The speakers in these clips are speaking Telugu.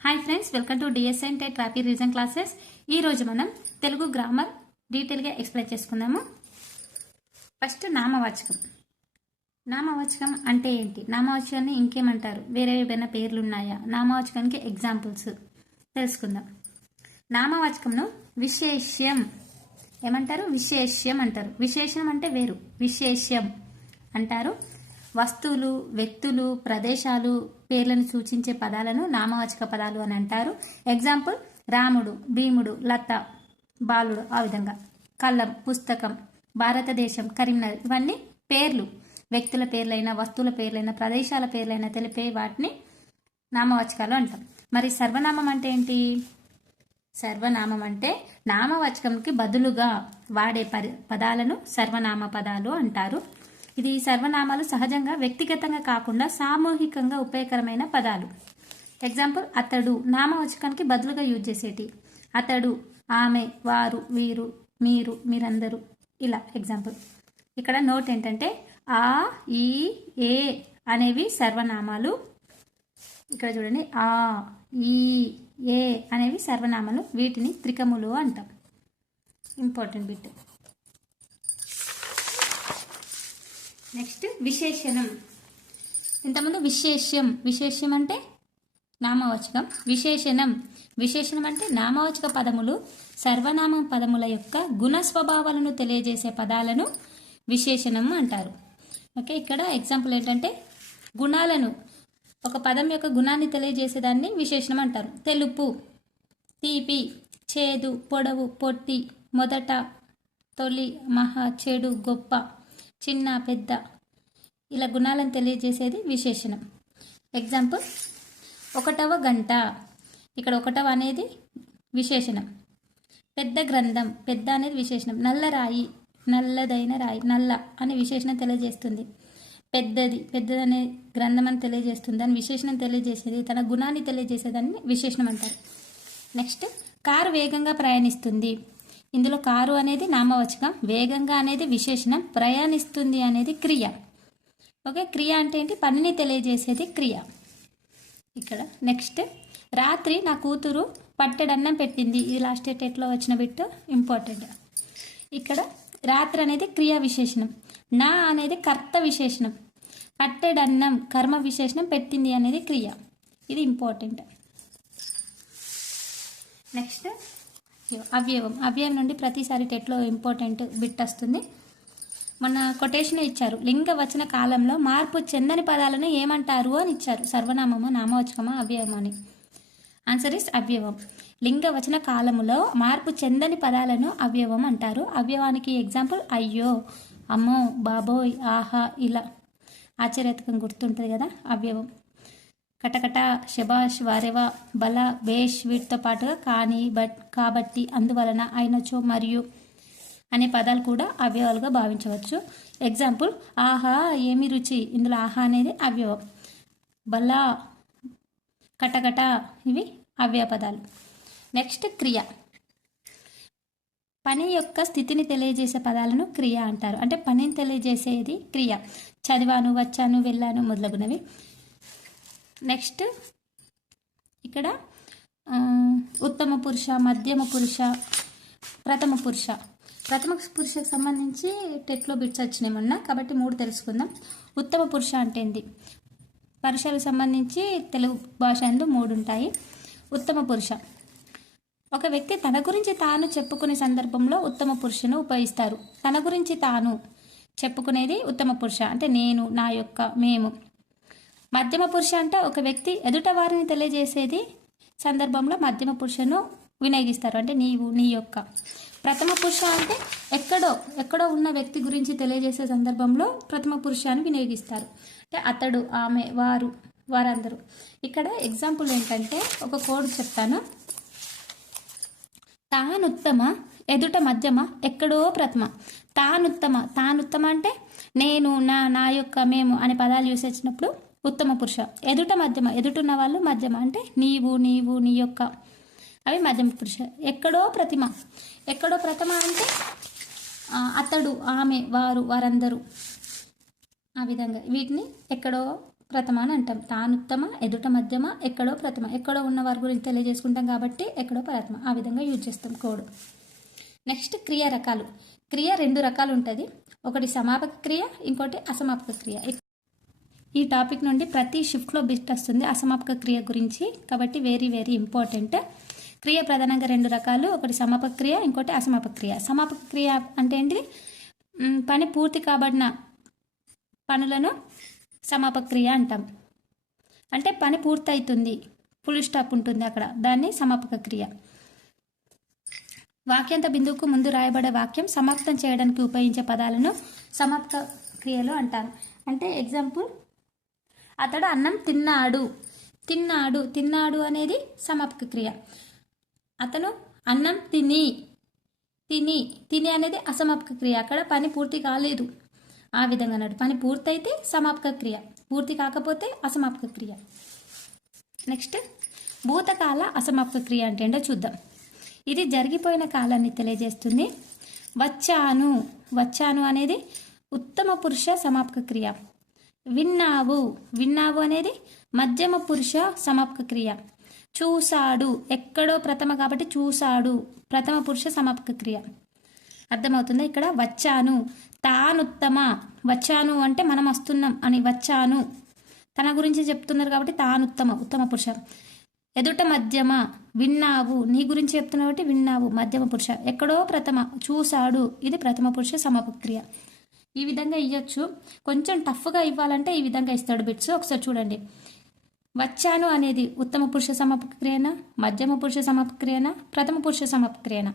Hi friends, welcome to DSN TET rapid reason classes. ఈరోజు మనం తెలుగు గ్రామర్ డీటెయిల్గా ఎక్స్ప్లెయిన్ చేసుకుందాము. ఫస్ట్ నామవాచకం. నామవాచకం అంటే ఏంటి? నామవాచకాన్ని ఇంకేమంటారు? వేరే ఏమైనా పేర్లు ఉన్నాయా? నామవాచకానికి ఎగ్జాంపుల్స్ తెలుసుకుందాం. నామవాచకంను విశేష్యం ఏమంటారు? విశేష్యం అంటారు. విశేషణం అంటే వేరు, విశేష్యం అంటారు. వస్తువులు, వ్యక్తులు, ప్రదేశాలు, పేర్లను సూచించే పదాలను నామవాచక పదాలు అని అంటారు. ఎగ్జాంపుల్ రాముడు, భీముడు, లత, బాలుడు. ఆ విధంగా కళ్ళం, పుస్తకం, భారతదేశం, కరీంనగర్. ఇవన్నీ పేర్లు. వ్యక్తుల పేర్లైనా, వస్తువుల పేర్లైనా, ప్రదేశాల పేర్లైనా తెలిపే వాటిని నామవాచకాలు అంటాం. మరి సర్వనామం అంటే ఏంటి? సర్వనామం అంటే నామవాచకంకి బదులుగా వాడే పదాలను సర్వనామ పదాలు అంటారు. ఇది సర్వనామాలు సహజంగా వ్యక్తిగతంగా కాకుండా సామూహికంగా ఉపయోగకరమైన పదాలు. ఎగ్జాంపుల్ అతడు నామవాచకానికి బదులుగా యూజ్ చేసేటి. అతడు, ఆమె, వారు, వీరు, మీరు, మీరందరూ. ఇలా ఎగ్జాంపుల్. ఇక్కడ నోట్ ఏంటంటే ఆ, ఈ, ఏ అనేవి సర్వనామాలు. ఇక్కడ చూడండి, ఆ, ఈ, ఏ అనేవి సర్వనామాలు. వీటిని త్రికములు అంటాం. Important bit. నెక్స్ట్ విశేషణం. ఇంతకుముందు విశేష్యం. విశేష్యం అంటే నామవాచకం. విశేషణం అంటే నామవాచక పదములు సర్వనామ పదముల యొక్క గుణ స్వభావాలను తెలియజేసే పదాలను విశేషణం అంటారు. ఓకే, ఇక్కడ ఎగ్జాంపుల్ ఏంటంటే గుణాలను, ఒక పదం యొక్క గుణాన్ని తెలియజేసేదాన్ని విశేషణం అంటారు. తెలుపు, తీపి, చేదు, పొడవు, పొట్టి, మొదట, తొలి, మహా, చెడు, గొప్ప, చిన్న, పెద్ద, ఇలా గుణాలను తెలియజేసేది విశేషణం. ఎగ్జాంపుల్ 1వ గంట. ఇక్కడ 1వ అనేది విశేషణం. పెద్ద గ్రంథం, పెద్ద అనేది విశేషణం. నల్ల రాయి, నల్లదైన రాయి, నల్ల అనే విశేషణం తెలియజేస్తుంది. పెద్దదనే గ్రంథం అని తెలియజేస్తుంది. దాని విశేషణం తెలియజేసేది, తన గుణాన్ని తెలియజేసేదాన్ని విశేషణం అంటారు. నెక్స్ట్ కారు వేగంగా ప్రయాణిస్తుంది. ఇందులో కారు అనేది నామవాచకం, వేగంగా అనేది విశేషణం, ప్రయాణిస్తుంది అనేది క్రియ. ఓకే, క్రియ అంటే ఏంటి? పనిని తెలియజేసేది క్రియ. ఇక్కడ నెక్స్ట్ రాత్రి నా కూతురు పట్టెడన్నం పెట్టింది. ఇది లాస్ట్ డేట్లో వచ్చిన బిట్ ఇంపార్టెంట్. ఇక్కడ రాత్రి అనేది క్రియా విశేషణం, నా అనేది కర్త విశేషణం, పట్టెడన్నం కర్మ విశేషణం, పెట్టింది అనేది క్రియ. ఇది ఇంపార్టెంట్. నెక్స్ట్ అవ్యయం. అవ్యయం నుండి ప్రతిసారి టెట్లో ఇంపార్టెంట్ బిట్ వస్తుంది. మొన్న కొటేషన్ ఇచ్చారు, లింగ వచన కాలంలో మార్పు చెందని పదాలను ఏమంటారు అని ఇచ్చారు. సర్వనామమా, నామవాచకమా, అవ్యయమా అని. ఆన్సర్ ఇస్ అవ్యయం. లింగ వచన కాలములో మార్పు చెందని పదాలను అవ్యయం అంటారు. అవ్యయానికి ఎగ్జాంపుల్ అయ్యో, అమ్మో, బాబోయ్, ఆహా, ఇలా. ఆశ్చర్యాత్మకం గుర్తుంటుంది కదా అవ్యయం. కటకట, శబాష్, వారెవ, బల, బేష్, వీటితో పాటుగా కానీ, బట్, కాబట్టి, అందువలన, అయినచో, మరియు అనే పదాలు కూడా అవ్యయాలుగా భావించవచ్చు. ఎగ్జాంపుల్ ఆహా, ఏమి రుచి. ఇందులో ఆహా అనేది అవ్యయం. బల, కటకట ఇవి అవ్యయ పదాలు. నెక్స్ట్ క్రియ. పని యొక్క స్థితిని తెలియజేసే పదాలను క్రియ అంటారు. అంటే పనిని తెలియజేసేది క్రియ. చదివాను, వచ్చాను, వెళ్ళాను మొదలగునవి. నెక్స్ట్ ఇక్కడ ఉత్తమ పురుష, మధ్యమ పురుష, ప్రథమ పురుష. ప్రథమ పురుషకు సంబంధించి టెట్లో బిట్స్ వచ్చినాయి మొన్న, కాబట్టి 3 తెలుసుకుందాం. ఉత్తమ పురుష అంటే ఏంటి? పురుషులకు సంబంధించి తెలుగు భాష ఎందు 3 ఉంటాయి. ఉత్తమ పురుష, ఒక వ్యక్తి తన గురించి తాను చెప్పుకునే సందర్భంలో ఉత్తమ పురుషను ఉపయోగిస్తారు. తన గురించి తాను చెప్పుకునేది ఉత్తమ పురుష, అంటే నేను, నా యొక్క, మేము. మధ్యమ పురుష అంటే ఒక వ్యక్తి ఎదుట వారిని తెలియజేసేది సందర్భంలో మధ్యమ పురుషను వినియోగిస్తారు, అంటే నీవు, నీ యొక్క. ప్రథమ పురుష అంటే ఎక్కడో ఉన్న వ్యక్తి గురించి తెలియజేసే సందర్భంలో ప్రథమ పురుషాన్ని వినియోగిస్తారు, అంటే అతడు, ఆమె, వారు, వారందరూ. ఇక్కడ ఎగ్జాంపుల్ ఏంటంటే ఒక కోడ్ చెప్తాను. తానుత్తమ, ఎదుట మధ్యమ, ఎక్కడో ప్రథమ. తానుత్తమ అంటే నేను, నా యొక్క, మేము అనే పదాలు యూస్ చేసినప్పుడు ఉత్తమ పురుష. ఎదుట మధ్యమ, ఎదుటున్న వాళ్ళు మధ్యమ, అంటే నీవు, నీ యొక్క, అవి మధ్యమ పురుష. ఎక్కడో ప్రథమ అంటే అతడు, ఆమె, వారు, వారందరూ. ఆ విధంగా వీటిని ఎక్కడో ప్రథమ అని అంటాం. తానుత్తమ, ఎదుట మధ్యమ, ఎక్కడో ప్రథమ. ఎక్కడో ఉన్న వారి గురించి తెలియజేసుకుంటాం కాబట్టి ఎక్కడో ప్రథమ. ఆ విధంగా యూజ్ చేస్తాం కోడ్. నెక్స్ట్ క్రియ రకాలు. క్రియ 2 రకాలు ఉంటుంది. ఒకటి సమాపక క్రియ, ఇంకోటి అసమాపక క్రియ. ఈ టాపిక్ నుండి ప్రతి షిఫ్ట్లో బిట్ వస్తుంది అసమాపక క్రియ గురించి, కాబట్టి వెరీ వెరీ ఇంపార్టెంట్. క్రియ ప్రధానంగా 2 రకాలు. ఒకటి సమాపక క్రియ, ఇంకోటి అసమాపక క్రియ. సమాపక క్రియ అంటే ఏంటి? పని పూర్తి కాబడిన పనులను సమాపక క్రియ అంటాం. అంటే పని పూర్తవుతుంది, ఫుల్ స్టాప్ ఉంటుంది అక్కడ, దాన్ని సమాపక క్రియ. వాక్యాంత బిందువుకు ముందు రాయబడే వాక్యం సమాప్తం చేయడానికి ఉపయోగించే పదాలను సమాపక క్రియలు అంటారు. అంటే ఎగ్జాంపుల్, అతడు అన్నం తిన్నాడు. తిన్నాడు, తిన్నాడు అనేది సమాపక క్రియ. అతను అన్నం తిని, తిని, తిని అనేది అసమాపక క్రియ. అక్కడ పని పూర్తి కాలేదు, ఆ విధంగా అన్నాడు. పని పూర్తయితే సమాపక క్రియ, పూర్తి కాకపోతే అసమాపక క్రియ. నెక్స్ట్ భూతకాల అసమాపక క్రియ అంటే ఏంటో చూద్దాం. ఇది జరిగిపోయిన కాలాన్ని తెలియజేస్తుంది. వచ్చాను, వచ్చాను అనేది ఉత్తమ పురుష సమాపక క్రియ. విన్నావు, విన్నావు అనేది మధ్యమ పురుష సమాపక క్రియ. చూశాడు, ఎక్కడో ప్రథమ కాబట్టి చూశాడు, ప్రథమ పురుష సమాపక క్రియ. అర్థమవుతుందా? ఇక్కడ వచ్చాను, తానుత్తమ. వచ్చాను అంటే మనం వస్తున్నాం అని, వచ్చాను తన గురించి చెప్తున్నారు కాబట్టి తానుత్తమ, ఉత్తమ పురుష. ఎదుట మధ్యమ, విన్నావు, నీ గురించి చెప్తున్నావు కాబట్టి విన్నావు, మధ్యమ పురుష. ఎక్కడో ప్రథమ, చూశాడు, ఇది ప్రథమ పురుష సమాపక క్రియ. ఈ విధంగా ఇవ్వచ్చు. కొంచెం టఫ్గా ఇవ్వాలంటే ఈ విధంగా ఇస్తాడు బిట్స్. ఒకసారి చూడండి. వచ్చాను అనేది ఉత్తమ పురుష సమాపక క్రియనా, మధ్యమ పురుష సమాపక క్రియనా, ప్రథమ పురుష సమాపక క్రియనా?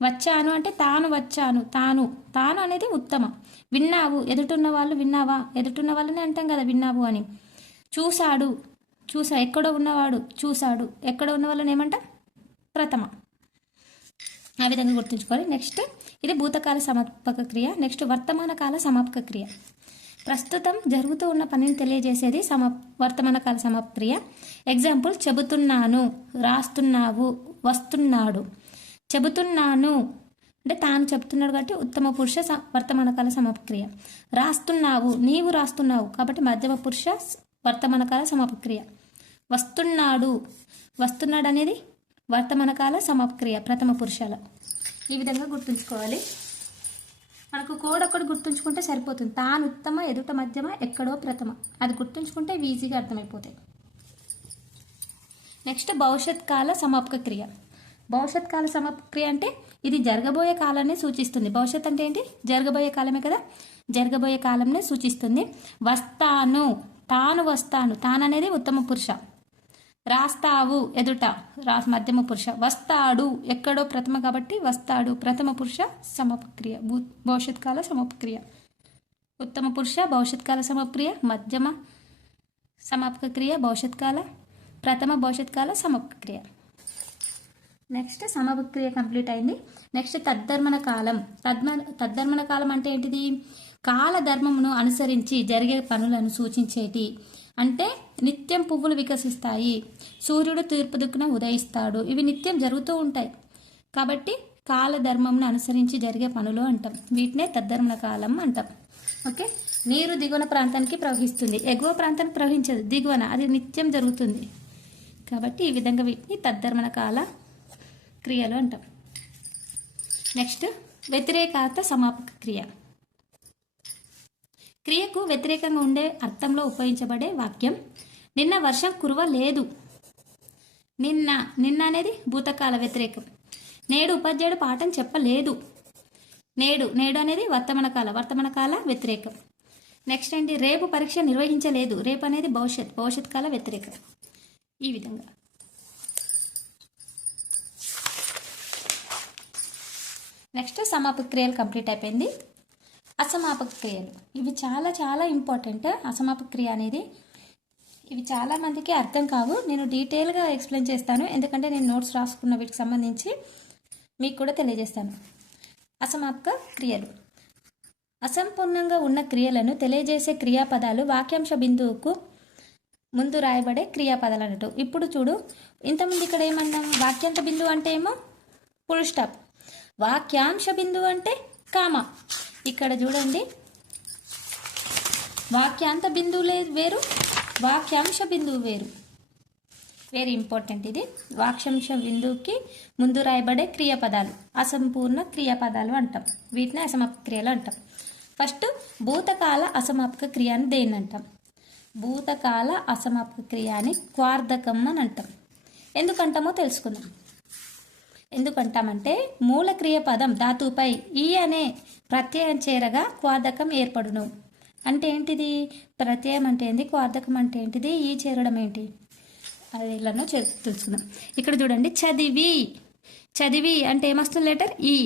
వచ్చాను అంటే తాను వచ్చాను, తాను, తాను అనేది ఉత్తమ. విన్నావు, ఎదుటున్న వాళ్ళు విన్నావా, ఎదుటున్న వాళ్ళని అంటాం కదా విన్నావు అని. చూశాడు, చూసా, ఎక్కడో ఉన్నవాడు చూశాడు, ఎక్కడో ఉన్న వాళ్ళని ఏమంటాం? ప్రథమ. ఆ విధంగా గుర్తుంచుకోవాలి. నెక్స్ట్ ఇది భూతకాల సమాపక క్రియ. నెక్స్ట్ వర్తమాన కాల సమాపక క్రియ. ప్రస్తుతం జరుగుతూ ఉన్న పనిని తెలియజేసేది వర్తమాన కాల సమాపక క్రియ. ఎగ్జాంపుల్, చెబుతున్నాను, రాస్తున్నావు, వస్తున్నాడు. చెబుతున్నాను అంటే తాను చెబుతున్నాడు కాబట్టి ఉత్తమ పురుష వర్తమాన కాల సమాపక క్రియ. రాస్తున్నావు, నీవు రాస్తున్నావు కాబట్టి మధ్యమ పురుష వర్తమాన కాల సమాపక క్రియ. వస్తున్నాడు, వస్తున్నాడు అనేది వర్తమాన కాల సమాపక క్రియ, ప్రథమ పురుషాల. ఈ విధంగా గుర్తుంచుకోవాలి. మనకు కోడ్ ఒకటి గుర్తుంచుకుంటే సరిపోతుంది. తాను ఉత్తమ, ఎదుట మధ్యమ, ఎక్కడో ప్రథమ. అది గుర్తుంచుకుంటే ఈజీగా అర్థమైపోతాయి. నెక్స్ట్ భవిష్యత్ కాల సమాపక క్రియ. భవిష్యత్ కాల సమాపక క్రియ అంటే ఇది జరగబోయే కాలాన్ని సూచిస్తుంది. భవిష్యత్ అంటే ఏంటి? జరగబోయే కాలమే కదా, జరగబోయే కాలంనే సూచిస్తుంది. వస్తాను, తాను వస్తాను, తాను అనేది ఉత్తమ పురుష. రాస్తావు, ఎదుట మధ్యమ పురుష. వస్తాడు, ఎక్కడో ప్రథమ కాబట్టి వస్తాడు, ప్రథమ పురుష సమాపక క్రియ, భవిష్యత్ కాల సమాపక క్రియ. ఉత్తమ పురుష భవిష్యత్ కాల సమాపక క్రియ, మధ్యమ సమాపక క్రియ భవిష్యత్ కాల, ప్రథమ భవిష్యత్ కాల సమాపక క్రియ. నెక్స్ట్ సమాపక క్రియ కంప్లీట్ అయింది. నెక్స్ట్ తద్ధర్మణ కాలం. తద్ధర్మణ కాలం అంటే ఏంటిది? కాలధర్మమును అనుసరించి జరిగే పనులను సూచించేటి. అంటే నిత్యం పువ్వులు వికసిస్తాయి, సూర్యుడు తూర్పు దిక్కున ఉదయిస్తాడు, ఇవి నిత్యం జరుగుతూ ఉంటాయి కాబట్టి కాలధర్మంను అనుసరించి జరిగే పనులు అంటాం. వీటినే తద్ధర్మణ కాలం అంటాం. ఓకే. నీరు దిగువన ప్రాంతానికి ప్రవహిస్తుంది, ఎగువ ప్రాంతానికి ప్రవహించదు, దిగువన, అది నిత్యం జరుగుతుంది కాబట్టి ఈ విధంగా వీటిని తద్ధర్మణ కాల క్రియలు అంటాం. నెక్స్ట్ వ్యతిరేకార్థ సమాపక క్రియ. క్రియకు వ్యతిరేకంగా ఉండే అర్థంలో ఉపయోగించబడే వాక్యం. నిన్న వర్షం కురవలేదు. నిన్న, నిన్న అనేది భూతకాల వ్యతిరేకం. నేడు ఉపాధ్యాయుడు పాఠం చెప్పలేదు. నేడు, నేడు అనేది వర్తమాన కాల వ్యతిరేకం. నెక్స్ట్ ఏంటి? రేపు పరీక్ష నిర్వహించలేదు. రేపు అనేది భవిష్యత్ కాల వ్యతిరేకం. ఈ విధంగా నెక్స్ట్ సమాపక క్రియలు కంప్లీట్ అయిపోయింది. అసమాపక క్రియలు, ఇవి చాలా చాలా ఇంపార్టెంట్. అసమాపక క్రియ అనేది ఇవి చాలా మందికి అర్థం కావు. నేను డీటెయిల్గా ఎక్స్ప్లెయిన్ చేస్తాను, ఎందుకంటే నేను నోట్స్ రాసుకున్న వీటికి సంబంధించి మీకు కూడా తెలియజేస్తాను. అసమాపక క్రియలు అసంపూర్ణంగా ఉన్న క్రియలను తెలియజేసే క్రియాపదాలు వాక్యాంశ బిందువుకు ముందు రాయబడే క్రియాపదాలు అన్నట్టు. ఇప్పుడు చూడు, ఇంతకుముందు ఇక్కడ ఏమన్నాం? వాక్యాంత బిందువు అంటే ఏమో ఫుల్ స్టాప్, వాక్యాంశ బిందువు అంటే కామా. ఇక్కడ చూడండి, వాక్యాంత బిందువులే వేరు, వాక్యాంశ బిందువు వేరు. వెరీ ఇంపార్టెంట్ ఇది. వాక్యాంశ బిందువుకి ముందు రాయబడే క్రియాపదాలు అసంపూర్ణ క్రియాపదాలు అంటాం. వీటిని అసమాప్త క్రియలు అంటాం. ఫస్ట్ భూతకాల అసమాపక క్రియ అని దేన్ని అంటాం? భూతకాల అసమాపక క్రియ అని క్వార్ధకం అని అంటాం. ఎందుకంటామో తెలుసుకుందాం. ఎందుకంటామంటే మూల క్రియ పదం ధాతువుపై ఈ అనే ప్రత్యయం చేరగా క్వార్ధకం ఏర్పడును. అంటే ఏంటిది? ప్రత్యయం అంటే ఏంటి, క్వార్ధకం అంటే ఏంటిది, ఈ చేరడం ఏంటి అది ఇలానో తెలుసుకుందాం. ఇక్కడ చూడండి, చదివి. చదివి అంటే ఏమొస్తుంది లెటర్? ఈ.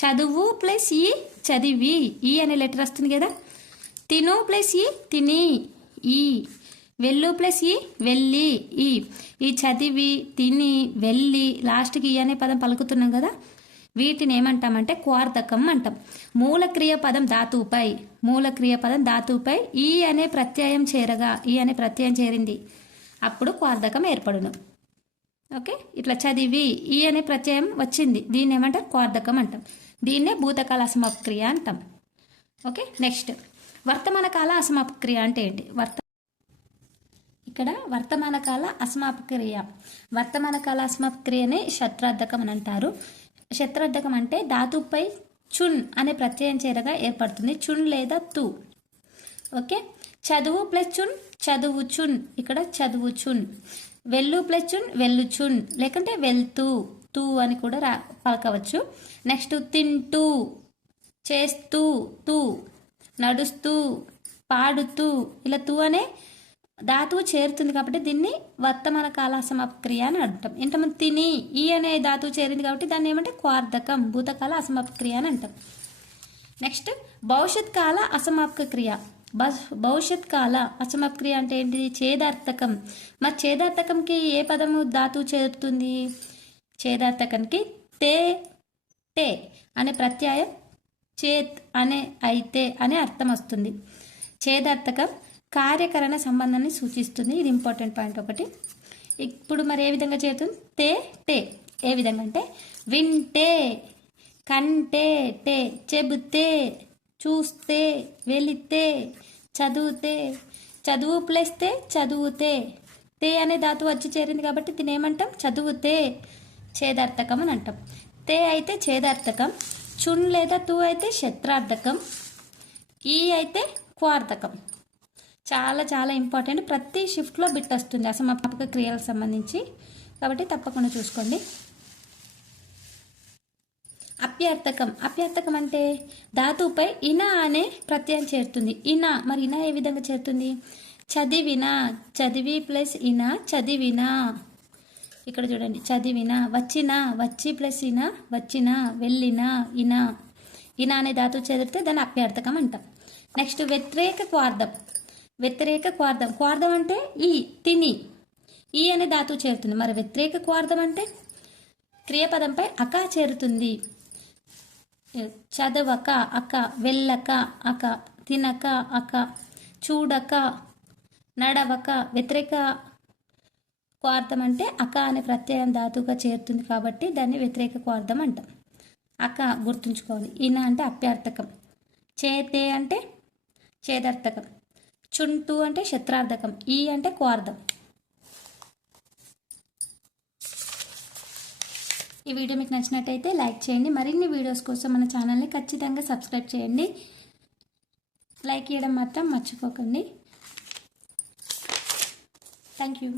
చదువు ప్లస్ ఈ చదివి, ఈ అనే లెటర్ వస్తుంది కదా. తిను ప్లస్ ఈ తిని, ఈ. వెళ్ళు ప్లస్ ఈ వెళ్ళి, ఈ. ఈ చదివి, తిని, వెళ్ళి, లాస్ట్కి ఈ అనే పదం పలుకుతున్నాం కదా, వీటిని ఏమంటామంటే క్వార్ధకం అంటాం. మూలక్రియ పదం ధాతువుపై, మూలక్రియ పదం ధాతువుపై ఈ అనే ప్రత్యయం చేరగా, ఈ అనే ప్రత్యయం చేరింది అప్పుడు క్వార్ధకం ఏర్పడును. ఓకే, ఇట్లా చదివి ఈ అనే ప్రత్యయం వచ్చింది, దీన్ని ఏమంటాం? క్వార్ధకం అంటాం. దీన్నే భూతకాల అసమాప్త క్రియ అంటాం. ఓకే, నెక్స్ట్ వర్తమాన కాల అసమాప్త క్రియ అంటే ఏంటి? ఇక్కడ వర్తమాన కాల అసమాప్త క్రియ, వర్తమాన కాల అసమాప్త క్రియనే శత్రార్థకం అని అంటారు. శత్రార్థకం అంటే ధాతుపై చున్ అనే ప్రత్యయం చేరగా ఏర్పడుతుంది. చున్ లేదా తు. ఓకే, చదువు ప్లస్ చున్ చదువు చున్, ఇక్కడ చదువు చున్. వెళ్ళు ప్లస్ చున్ వెళ్ళు చున్, లేకుంటే వెళ్తూ తూ అని కూడా పలకవచ్చు. నెక్స్ట్ తింటూ, చేస్తూ తూ, నడుస్తూ, పాడుతూ, ఇలా తూ అనే ధాతువు చేరుతుంది కాబట్టి దీన్ని వర్తమాన కాల అసమాప్త క్రియ అని అంటాం. ఇంతమంది తిని ఈ అనే ధాతువు చేరింది కాబట్టి దాన్ని ఏమంటే క్వార్ధకం, భూతకాల అసమాప్త క్రియ అని అంటాం. నెక్స్ట్ భవిష్యత్ కాల అసమాప్త క్రియ. భవిష్యత్ కాల అసమాప్త క్రియ అంటే ఏంటిది? ఛేదార్థకం. మరి ఛేదార్థకంకి ఏ పదము ధాతువు చేరుతుంది? ఛేదార్థకానికి తే టే అనే ప్రత్యయం చేత్ అనే అయితే అనే అర్థం వస్తుంది. ఛేదార్థకం కార్యకరణ సంబంధాన్ని సూచిస్తుంది. ఇది ఇంపార్టెంట్ పాయింట్ ఒకటి. ఇప్పుడు మరి ఏ విధంగా చేరుతుంది? తే టే. ఏ విధంగా అంటే వింటే, కంటే, టే, చెబితే, చూస్తే, వెళితే, చదివితే. చదువు ప్లస్ తే చదువుతే, తే అనే ధాతువు వచ్చి చేరింది కాబట్టి దీని ఏమంటాం? చదువుతే. ఛేదార్థకం అని అంటాం. తే అయితే ఛేదార్థకం, చున్ లేదా తూ అయితే శత్రార్థకం, ఈ అయితే క్వార్ధకం. చాలా చాలా ఇంపార్టెంట్. ప్రతి షిఫ్ట్లో బిట్ వస్తుంది అసమాపక క్రియలకు సంబంధించి, కాబట్టి తప్పకుండా చూసుకోండి. అప్యర్థకం. అప్యర్థకం అంటే ధాతువుపై ఇన అనే ప్రత్యయం చేరుతుంది. ఇన, మరి ఇన ఏ విధంగా చేరుతుంది? చదివిన, చదివి ప్లస్ ఇన చదివిన. ఇక్కడ చూడండి, చదివిన. వచ్చిన, వచ్చి ప్లస్ ఇన వచ్చిన. వెళ్ళిన, ఇన. ఇన అనే ధాతువు చేరితే దాన్ని అప్యర్థకం అంటాం. నెక్స్ట్ వ్యతిరేక క్వార్ధం. వ్యతిరేక క్వార్ధం. క్వార్ధం అంటే ఈ తిని, ఈ అనే ధాతువు చేరుతుంది. మరి వ్యతిరేక క్వార్ధం అంటే క్రియాపదంపై అక చేరుతుంది. చదవక అక, వెళ్ళక అక, తినక అక, చూడక, నడవక. వ్యతిరేక క్వార్ధం అంటే అక అనే ప్రత్యయం ధాతువుగా చేరుతుంది కాబట్టి దాన్ని వ్యతిరేక క్వార్ధం అంటాం. అక గుర్తుంచుకోవాలి. ఇన అంటే అప్యార్థకం, చేతే అంటే ఛేదార్థకం, చుంటు అంటే శత్రార్థకం, ఈ అంటే క్వార్ధం. ఈ వీడియో మీకు నచ్చినట్టయితే లైక్ చేయండి. మరిన్ని వీడియోస్ కోసం మన ఛానల్ని ఖచ్చితంగా సబ్స్క్రైబ్ చేయండి. లైక్ చేయడం మాత్రం మర్చిపోకండి. Thank you.